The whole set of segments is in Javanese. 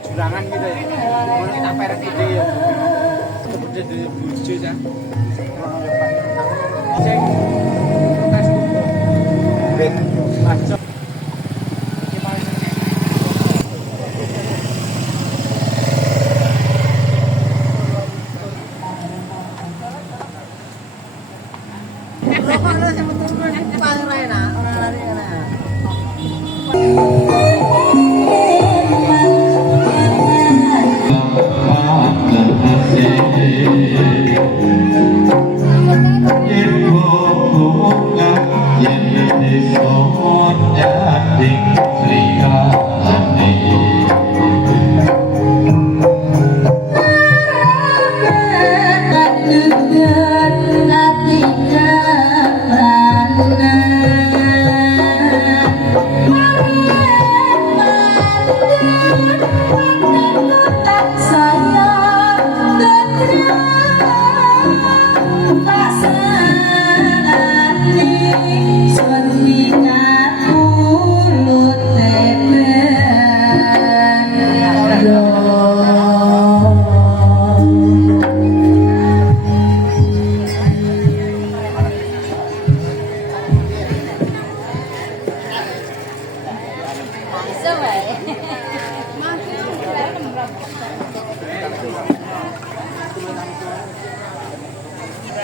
Jurangan gitu ya. Mau kita perek ide ya. Kemudian dari bujo ya. Sing tes ben maco. Rokok sing metu paling enak, ora lari enak.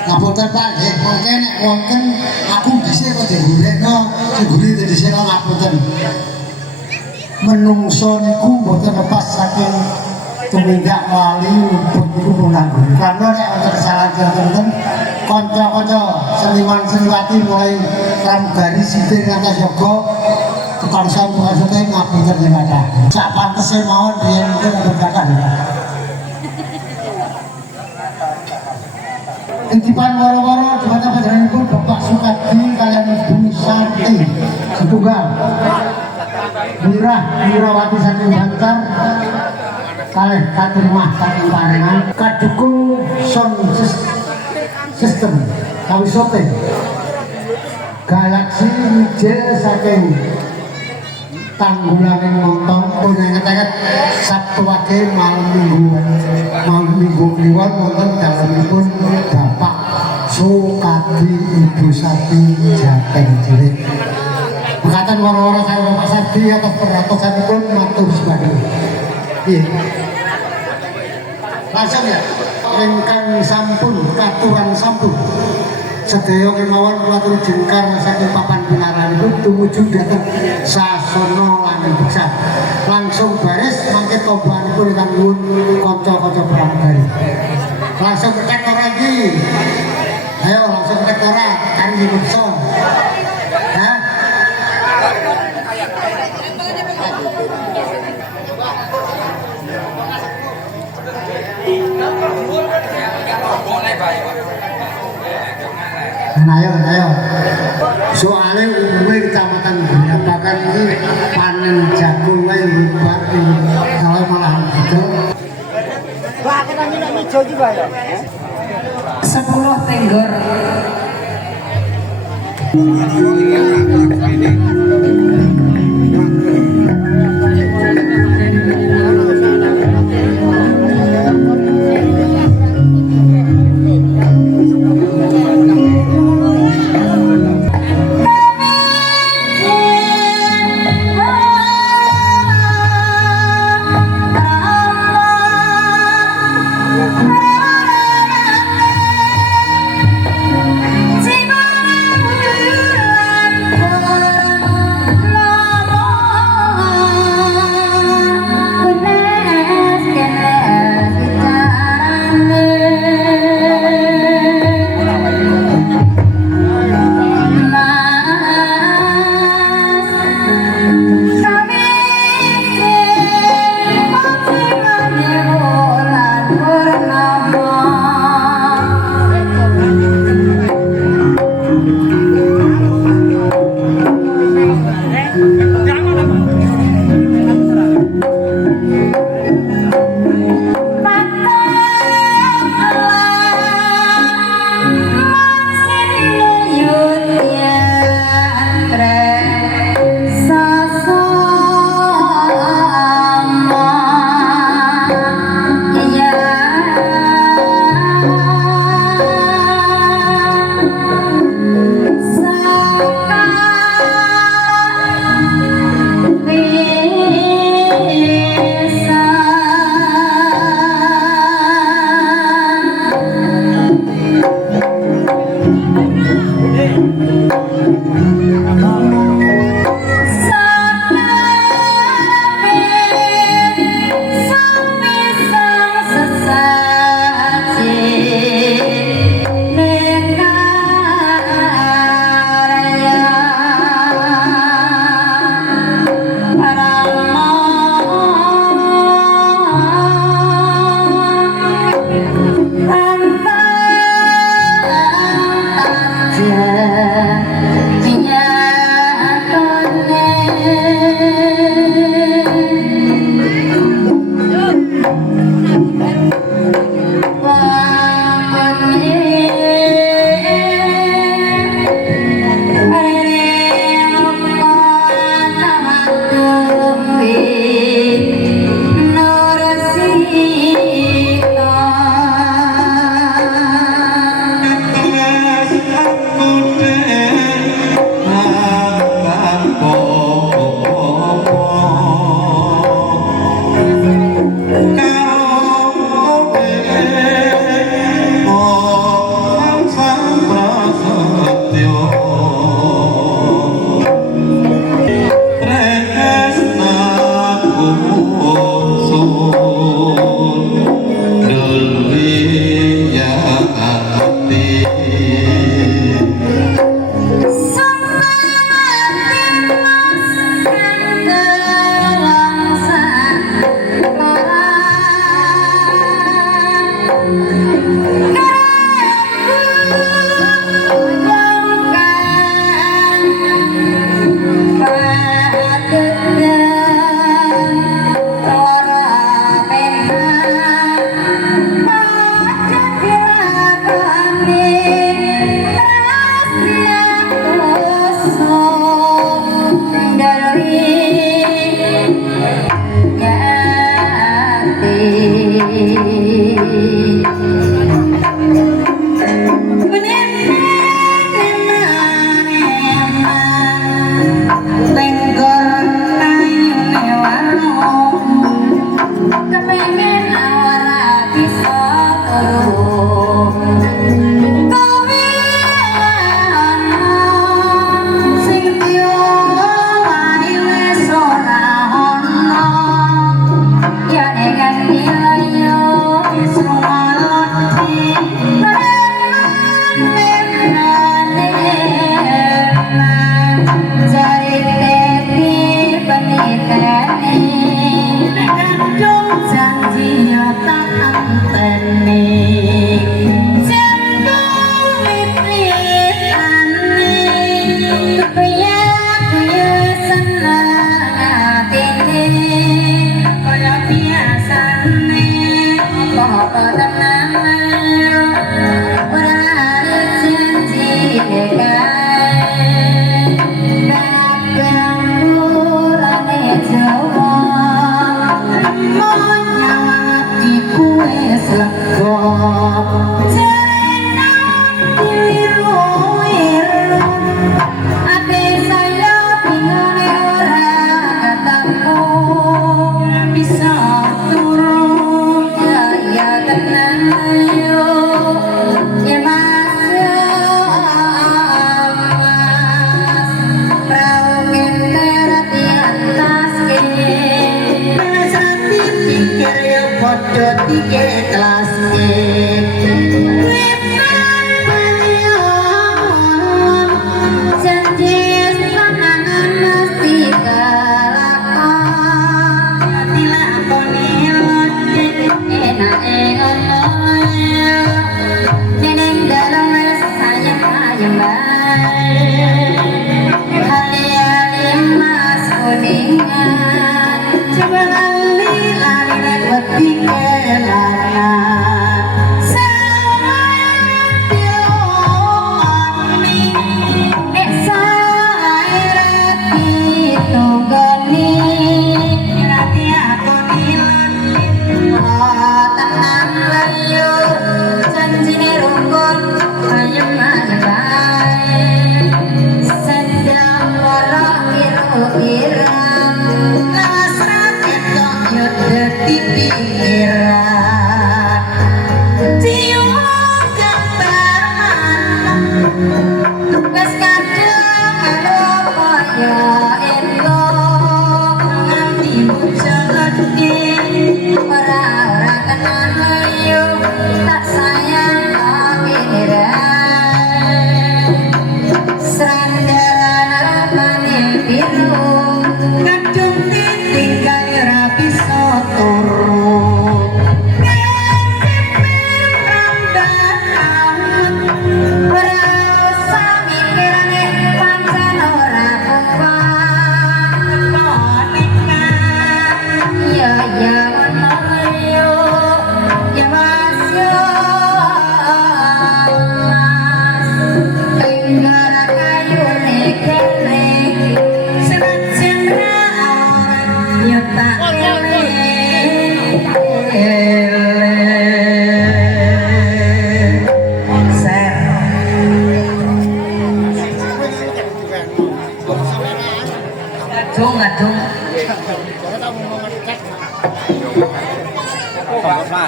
Ngapunten Pak, nggih, mungkin nek wonten aku dhisik kok digureno, diguri dhisik kok ngapunten. Menungso niku mboten lepas saking tumindak lali untuk niku menanggung. Karena nek wonten kesalahan tertentu kanca-kanca seniman-seniwati mulai pramugari sipir ngantos yoga tukang sampun maksudnya ngapunten yen kathah. Sak pantese mawon yen mungkin berkatan. Titipan waro-waro jembatan panjenenganipun Bapak Sukadi kalian Ibu Santi setunggal Mirawati saking Bantar kalih katerima saking Parengan kadukung sound system kawisote Galaxy Mijil saking Tanggulaning Montong punenget-enget Sabtu wage malam minggu kliwon wonten dalemipun Bapak Sukadi Ibu Sati Jateng Cilik. Mekaten waro-waro kaliyan Pak Sadi atas peratosanipun matur sembah. Nggih. Langsung ya. Ingkang sampun katuran sampun sedaya kemawon kula aturi jengkar saking papan pinaranipun tumuju dhateng sasana langit beksan. Langsung baris mangke tobahanipun ingkang nuwun kanca-kanca pramugari. Langsung ketek ora iki. Ayo langsung ketek ora kari beksa. Hah? Ayo. Soalnya umumnya kecamatan Benapakan ini panen jagung wae rubat kalau malah gitu. Wah, kita minum hijau juga ya. 10 tenggor. Jiwa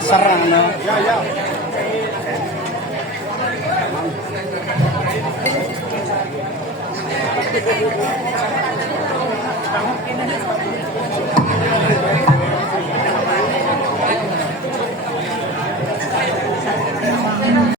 Pasar ano. Ya.